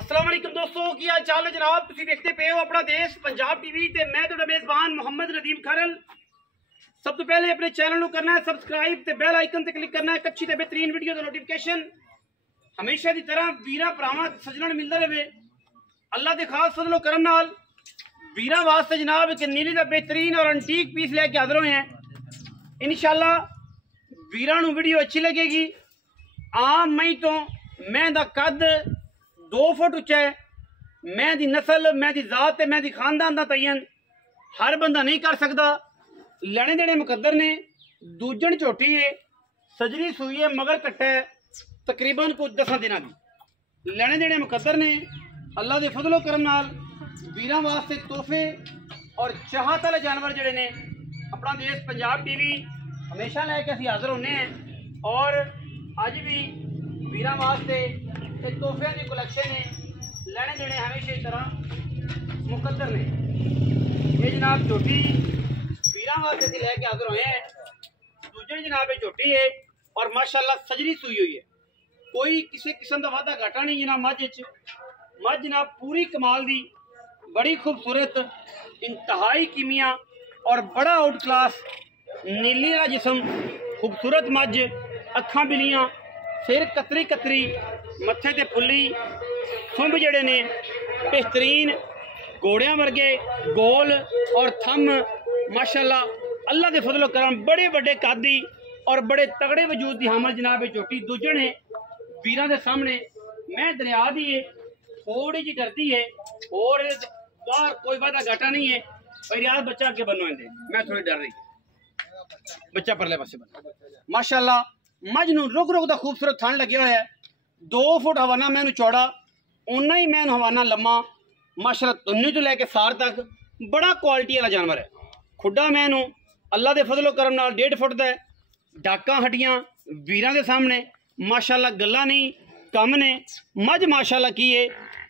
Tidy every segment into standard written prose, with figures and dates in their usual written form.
अस्सलाम वालेकुम दोस्तों, की हाल चाल है जनाब। तुम देखते पे हो अपना देश पंजाब टीवी ते मैं तुहाडा मेजबान मोहम्मद नदीम खरल। सब तो पहले अपने चैनल को करना है सबसक्राइब ते बेल आइकन ते क्लिक करना है अच्छी ते बेहतरीन वीडियो दा नोटिफिकेशन हमेशा की तरह वीरा भरावां सज्जणा मिलता रहे। अल्लाह के खास फजलो करम नाल वीरा वास्ते जनाब एक नीली का बेहतरीन और अंटीक पीस लेके हाजिर हुए हैं। इंशाल्लाह वीरा नूं वीडियो अच्छी लगेगी। आम मई तो मैं दा कद 2 फुट उच्चा है। मैं दी नस्ल, मैं दी जात ते मैं दी खानदान दा तयन हर बंदा नहीं कर सकता। लैने देने मुकद्दर ने। दूजन झोटी है, सजरी सूई है, मगर कट्टा है तकरीबन कुछ 10 दिनों की। लैने देने मुकद्दर ने। अल्लाह के फजलो करम नाल वीरां वास्ते तोहफे और चाहत वाले जानवर जड़े ने अपना देश पंजाब टीवी हमेशा लैके असीं हाजिर होने हैं। और अज भी वीरां वास्ते तोहफिया की कलैक्शन है। लैने देने हमेशा की तरह मुकद्दर ने। ये जनाब झोटी वीरां वास्ते असीं लैके हाजिर होए हैं। दूजे जनाब झोटी है और माशाअल्लाह सजरी सूई हुई है। कोई किसी किस्म का वाधा घाटा नहीं जनाब। मझ जनाब पूरी कमाल दी, बड़ी खूबसूरत, इंतहाई कीमिया और बड़ा आउट क्लास नीली का जिसम, खूबसूरत मझ, अखां बिलियां, सिर कतरी कतरी, मत्थे ते फुल्ली, सुंभ जड़े ने बेहतरीन, घोड़ियां वर्गे गोल और थम माशाअल्लाह अल्लाह के फजलो करम बड़े बड़े कादी और बड़े तगड़े वजूद की हामल जनाब झोटी दूजन है। वीरां दे सामने मैं दरिया दी है, थोड़ी जी डरती है और बाहर कोई वादा घाटा नहीं है। और यार बच्चा अगे बनो इंदे, मैं थोड़ी डर रही, बच्चा परले पासे बनो। माशाअल्लाह मझ नूं रुक रुक दा खूबसूरत थन लग्या होया है। 2 फुट हवाना मैनू चौड़ा, उन्ना ही मैनू हवाना लम्मा। माशाअल्लाह तुन्नी तो लैके सार तक बड़ा क्वालिटी वाला जानवर है। खुड्डा मैनू अल्लाह के फजलो करम नाल 1.5 फुट दा है। डाकां हड्डियां वीरां दे सामने माशाअल्लाह गल्ला नहीं कम ने। मझ माशाअल्लाह की है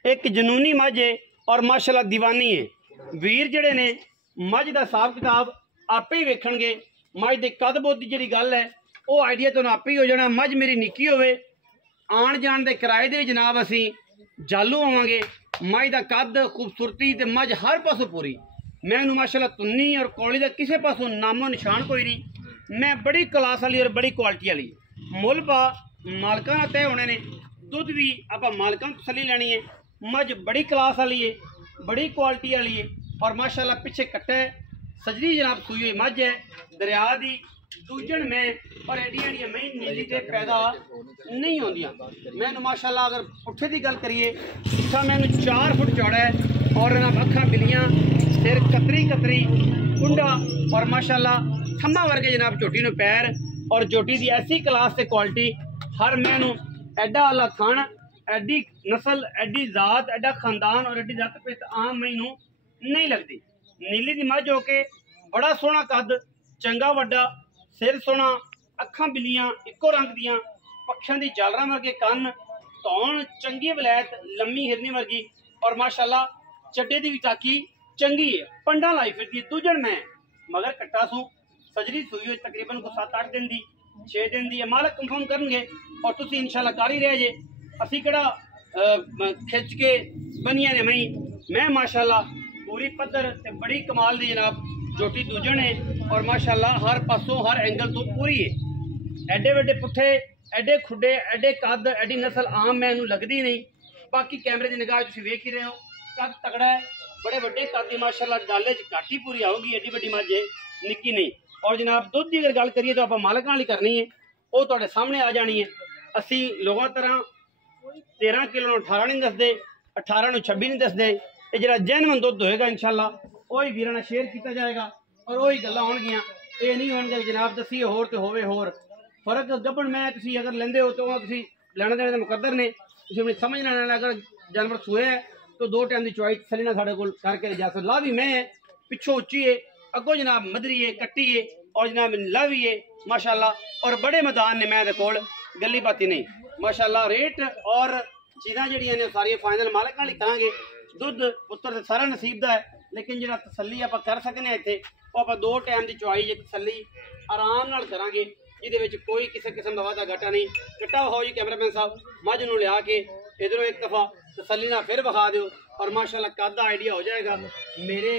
एक जनूनी मझ है और माशाअल्लाह दीवानी है। वीर जड़े ने मझ दा हिसाब किताब आपे ही वेखणगे। मझ दे कद बोध दी जिहड़ी गल है वो आइडिया तुहानूं आपे ही हो जाना। मझ मेरी निक्की होवे, आण जाण दे किराए दे जनाब असीं जालू होवांगे। मझ दा कद, खूबसूरती ते मझ हर पासों पूरी। मैनूं माशाअल्लाह तुन्नी और कौली दा किसी पासों नामो निशान कोई नहीं। मैं बड़ी क्लास वाली और बड़ी क्वालिटी वाली। मुल पा मालकां नाल तय होने ने, दुध भी आपां मालकां तसल्ली लैनी है। मझ बड़ी क्लास वाली है, बड़ी क्वालिटी वाली है और माशाअल्लाह पिछे कट्टा है, सजरी जनाब सूई हुई मझ है। दरिया दी दूजन में और एडियां एडियां मई नीली ते पैदा नहीं होंदियां। मैनूं माशाअल्लाह अगर पुट्ठे की गल करिए पिछा मैनूं 4 फुट चौड़ा है और अखां बिलियां, सिर कतरी कतरी, कुंडा और माशाअल्लाह थम्मा वर्गे जनाब झोटी नूं पैर। और झोटी की ऐसी क्लास से क्वालिटी हर मैनूं एडा आला थण, एडी नस्ल, एडी जात, एडा खानदान और एडी जात पे आम मैनूं नहीं लगती। नीली दी मझ होके बड़ा सोहना कद, चंगा वड्डा, सिर सोहना, अखां बिलियां इको रंग दियां, पक्षां दी जालरां वर्गे कन, धौन चंगी वलैत, लम्मी हिरनी वर्गी और माशाअल्लाह चड्डे दी भी ताकी चंगी है। पंडा लाई फिरदी दूजन में मगर कट्टा सू सजरी सूई हुई तकरीबन को 7-8 दिन दी, 6 दिन दी। मालक कंफर्म करनगे और तुसीं इंशाअल्लाह कारी रह जे। असीं किहड़ा खिच के बनिया ने मई। मैं माशाअल्लाह पूरी पद्धर ते बड़ी कमाल दी जनाब झोटी दूजन है और माशाअल्लाह हर पासों हर एंगल तो पूरी है। एडे वड्डे पुट्ठे, एडे खुडे, एडे कद, एडी नस्ल आम मैनूं लगदी नहीं। बाकी कैमरे की निगाह तुसीं वेख ही रहे हो, कद तगड़ा है, बड़े वड्डे कद दी माशाअल्लाह डाले च घाटी पूरी आओगी। एडी वड्डी मझ है, निक्की नहीं। और जनाब दुध की अगर गल करिए तो आप मालक नाल ही करनी है, वो तुहाडे सामने आ जानी है। असीं लोगों तरह 13 किलो 18 नहीं दसदे, 18 ਨੂੰ 26 नहीं दसदे। ये जिहड़ा जेन्युइन दुध होएगा इंशाअल्लाह वही वीरां नाल शेयर किया जाएगा और वही गल्लां होणगियां। ये नहीं होणगे जनाब दसीए होर ते होवे होर। फर्क गब्बन मैं तुसीं अगर लेंदे हो तो तुसीं लैणे देणे दे मुकद्दर ने। तुसीं अपनी समझ नाल अगर जानवर सोया है तो 2 टाइम की चॉइस थली ना साढ़े कोल करके जा सकते। लावी मैं है, पिछों उच्ची है, अगों जनाब मदरी है, कट्टी है और जनाब लावी है माशाअल्लाह। और बड़े मैदान ने मैं कोल, गली बाती नहीं माशाअल्लाह। रेट और चीज़ां जिहड़ियां ने सारियां फाइनल मालक नाल ही करांगे। दुध पुत्तर ते सारा नसीब दा है, लेकिन जिहड़ा तसल्ली आपां कर सकने इत्थे वो आपां 2 टाइम की चॉइस तसल्ली आराम नाल करांगे, जिहदे विच कोई किसी किस्म का वाधा घाटा नहीं। कट्टा हो जी कैमरामैन साहब, मझ नूं लिया के इधरों एक दफ़ा तसल्ली नाल फिर विखा दिओ और माशाल्लाह कद दा आइडिया हो जाएगा मेरे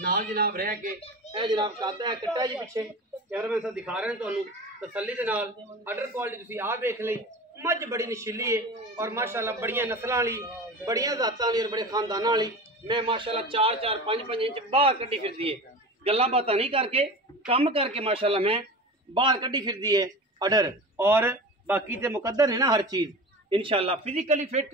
नाल जनाब रह के। ए जनाब कद है कट्टा जी पिछे कैमरामैन साहब दिखा रहे हैं तुहानू तसल्ली दे नाल। अडर क्वालिटी तुसीं आ वेख लई, मझ बड़ी नशीली है और माशाल्लाह बड़ियां नस्लां वाली, बड़ियां जातां वाली और बड़े खानदानां वाली। मैं माशाल्लाह 4-4 5-5 इंच बाहर कड्डी फिरदी है, गल्लां बातां नहीं करके काम करके माशाल्लाह मैं बाहर कड्डी फिरदी है अडर। और बाकी तो मुकद्दर है ना हर चीज़ इंशाल्लाह। फिजिकली फिट,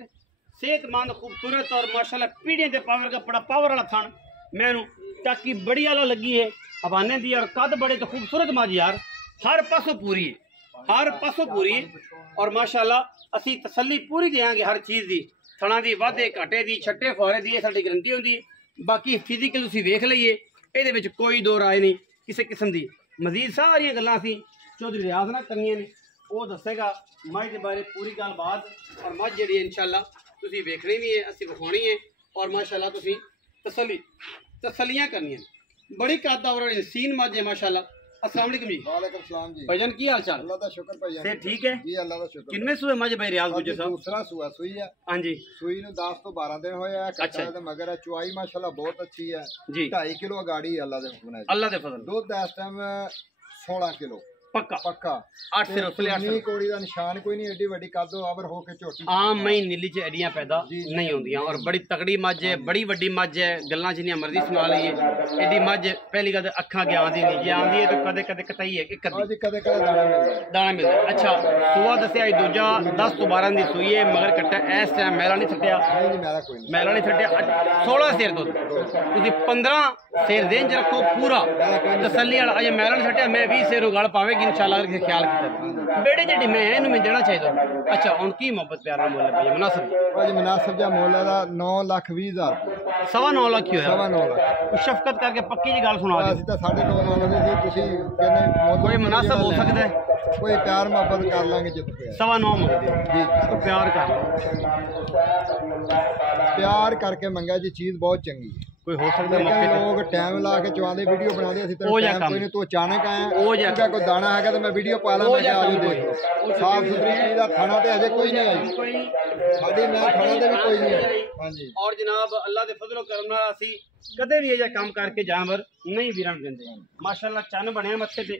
सेहतमंद, खूबसूरत और माशाल्लाह पीढ़ियों के पावर का बड़ा पावर वाला थान मैनू टाकी बड़ी आला लगी है हवाने दी और कद बड़े तो खूबसूरत माज यार, हर पासों पूरी है, हर पासों पूरी है। और माशाल्लाह असी तसल्ली पूरी देंगे हर चीज़ की, थणा दी वाधे घाटे दी छट्टे फुहारे दी साडी गारंटी होंदी। बाकी फिजिकल तुसीं वेख लईए, ਇਹਦੇ ਵਿੱਚ कोई दो राय नहीं किसी किस्म की। मजीद सारिया गल्लां असीं चौधरी रियाज नाल करनियां ने, वो दसेगा मझ के बारे पूरी गलबात। और मझ जी इंशाल्लाह तुसीं वेखनी भी है, असीं विखानी है और माशाल्लाह तुसीं तसल्लियां करनियां। बड़ी कद और सीन मझ है माशाल्लाह। अस्सलाम वालेकुम जी। वालेकुम सलाम जी। भाईजान की हाल चाल? अल्लाह दा शुक्र भाईजान। से ठीक है जी अल्लाह दा शुक्र। किन्ने सूए मझ भाई रियाज गुजर साहब? दूसरा सूआ सूई है। हाँ जी। सूई नु 10 तो 12 दिन होया है। अच्छा कच्चा ते मगर है, चुआई माशाल्लाह बहुत अच्छी है जी। 2.5 किलो गाड़ी है अल्लाह दे हुक्म नाल। अल्लाह दे फजल। दूध इस टाइम 16 किलो पक्का पक्का। 8 से रसले 8 नहीं कोड़ी दा निशान कोई नहीं, एडी बड़ी कद आवर हो के झोटी आम मई नीली च एडियां पैदा नहीं होंदियां और बड़ी तगड़ी मझ है, बड़ी वड्डी मझ है। गल्लां जिन्नियां मर्जी सुना लईए। एडी मझ पहली गल अखां के आंदी नहीं, जे आंदी है तो कदे कदे कतई है एक अद्धी कदे कदे दाना मिलदा है। दाना मिलदा। अच्छा सूआ दस्या दूजा 10 तो 12 दी सूई है मगर कट्टा इस टाइम मैला नहीं छड्डिया। नहीं जी मेरा कोई नहीं, मैला नहीं छड्डिया। 16 सेर दुध तुसीं 15 सेर देन च रखो पूरा तसल्ली वाला। अजे मैला नहीं छड्डिया, मैं 20 सेर उगाड़ पावेगी इंशाल्लाह अगर ख्याल बेड़े जी मैं इन्हू मैं देना चाहिए। अच्छा हुन की मोहब्बत प्यार नाल मोल है मुनासिब? भाजी मुनासिब जा मोल है 9,20,000 रुपए। 9.25 लाख ही होया। 9.25 लाख। शफकत करके पक्की जी गल सुना ਅਸੀਂ ਤਾਂ 9.5 ਮੰਗਦੇ ਸੀ, ਤੁਸੀਂ ਕਹਿੰਦੇ कोई मुनासिब हो सकता है? ਕੋਈ ਪਿਆਰ ਮੁਹੱਬਤ ਕਰ ਲਾਂਗੇ ਜਿੱਤ ਪਿਆ 9.25 मंगते जी। तो प्यार कर ਪਿਆਰ ਕਰਕੇ ਮੰਗਿਆ ਜੀ, ਚੀਜ਼ ਬਹੁਤ ਚੰਗੀ ਹੈ। कोई हो सकता है कई मौके पे लोग टाइम ला के चुआते वीडियो बनाते, ਅਸੀਂ ਤਾਂ ਉਹ ਜਿਹਾ ਟਾਈਮ ਕੰਮ। ਕੋਈ ਨਹੀਂ, ਤੂੰ ਅਚਾਨਕ ਆਇਆ ਉਹ ਜਿਹਾ ਉਹਦਾ ਕੋਈ ਦਾਣਾ ਹੈਗਾ ਤਾਂ ਮੈਂ ਵੀਡੀਓ ਪਾ ਲਾਂ, ਉਹ ਮੈਂ ਜਿਹਾ ਕਿਹਾ ਕੰਮ ਆਜੋ ਦੇਖੋ। ਸਾਫ ਸੁਥਰੀ ਚੀਜ਼ ਦਾ ਖਾਣਾ ਤੇ ਅਜੇ ਕੋਈ ਨਹੀਂ ਆਈ कोई ਸਾਡੀ, ਮੈਂ ਖਾਣਾ ਤੇ ਵੀ ਕੋਈ ਨਹੀਂ ਆਈ। ਹਾਂਜੀ और जनाब अल्लाह के फजलो करम नाल असी कदे भी ये काम करके जानवर नहीं वीरन देंदे। माशाल्लाह चन बनया मत्थे ते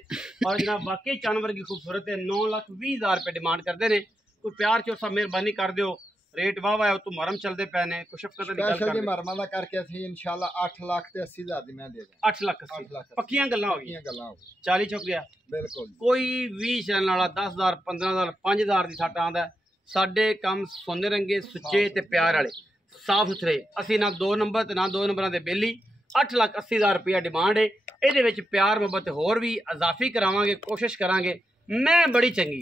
और जनाब वाकई जानवर की खूबसूरत है। 9,20,000 रुपए डिमांड करते हैं। कोई प्यार चो सब मेहरबानी कर दियो, रेट वाह वाह तो मरम चलते पे ने कुछ शफकत दी गल स्पेशल कर जी मरमां ਦਾ ਕਰਕੇ ਅਸੀਂ ਇਨਸ਼ਾਅੱਲਾ 8,80,000 ਦੀ ਮੈਂ ਦੇ ਦਾਂ। 8 लाख 80 8 ਲੱਖ पक्कियां गल्लां हो गई। ਦੀਆਂ ਗੱਲਾਂ ਹੋ ਗਈਆਂ। 40 चुक गया। ਬਿਲਕੁਲ ਜੀ। कोई 20 चैनल वाला 10,000 15,000 5,000 ਦੀ ਸੱਟ ਆਂਦਾ। ਸਾਡੇ ਕੰਮ ਸੋਨੇ ਰੰਗੇ ਸੁੱਚੇ ਤੇ ਪਿਆਰ ਵਾਲੇ ਸਾਫ ਸੁਥਰੇ। ਅਸੀਂ ਨਾ 2 ਨੰਬਰ ਤੇ ਨਾ 2 ਨੰਬਰਾਂ ਦੇ ਬੇਲੀ। 8,80,000 रुपया डिमांड है। ये प्यार मुहब्बत होर भी इजाफी करावांगे, कोशिश करांगे। मैं बड़ी चंगी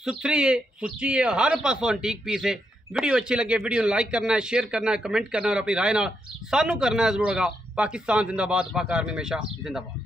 सुथरी है, सुच्ची है, हर पासों एंटीक पीस है। वीडियो अच्छी लगे वीडियो लाइक करना है, शेयर करना है, कमेंट करना है और अपनी राय ना सानू करना है जरूर होगा। पाकिस्तान जिंदाबाद, पाक आर्मी हमेशा जिंदाबाद।